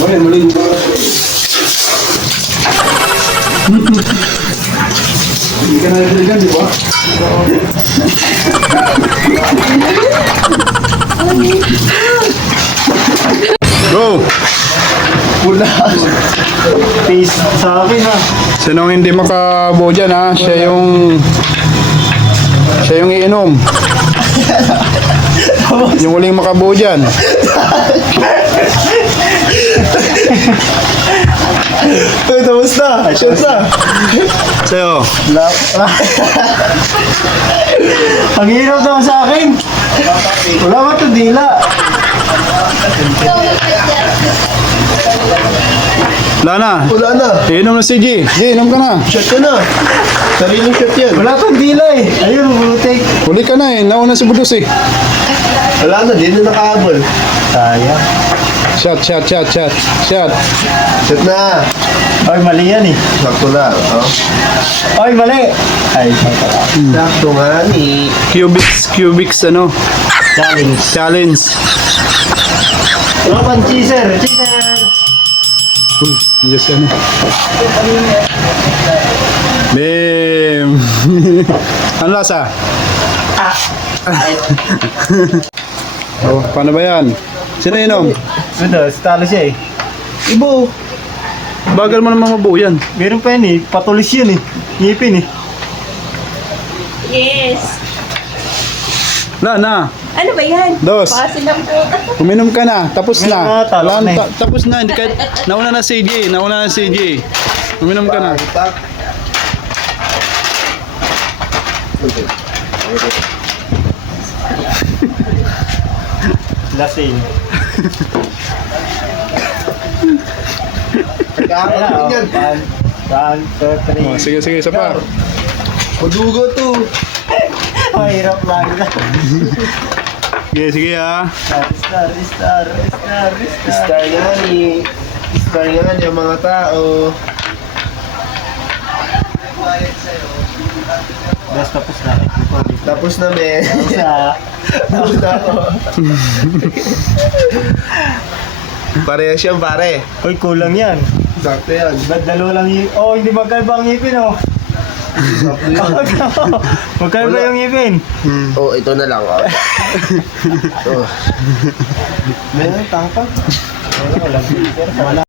Wala, mali. Hindi ka naliligan, di ba? Go! Pula. Peace sa akin ha. Sinong hindi makabuo dyan ha? Siya yung iinom. Yung huling makabuo dyan. Uy, tapos na. Shoot na. Sa'yo. Ang hirap naman sa akin. Wala ba ito dila? Wala na. Wala na. Iinom na si G. G, inom ka na. Shot ka na. Sariling shot yan. Wala itong dila eh. Ayun, butik. Huli ka na eh. Nauna si Budus eh. Wala na, di na nakahabol. Sayang. Shot. Shot na. Ay, mali yan eh. Sakto na. Oh. Ay, mali. Ay, sakto na. Sakto nga ni. Cubics ano? Challenge. Wala pang cheeser. Cheeser. Diyos ano. Bim. Ano lasa? Oh, paano ba yan? Sino inom? Ano, talo siya eh. Ibo. Bagal mo naman mabuo yan. Meron pa yan eh. Patulis yun eh. Ngipin eh. Yes. Na. Ano ba yan? Dos. Pasin ng puta. Uminom ka na. Tapos na. Talo na eh. Tapos na. Hindi kahit nauna na si CJ. Uminom ka na. Lasing. Kakaroon yan. 1, 2, 3. Oh, sige, isa pa. Madugo to. Mahirap lang na. Sige ha. Star. Star nga ni. Star nga ni ang mga tao. Bas tapos na. Tapos na me. Tapos na. Parehas yan pare. Uy, kulang yan. Sakto yan. Ba't dalawa lang ngipin? Oh, hindi magkaiba ang ngipin oh. Sakto yan. Magkaiba yung ngipin. Oh, ito na lang oh. Oh. Meron, tangkap. Wala.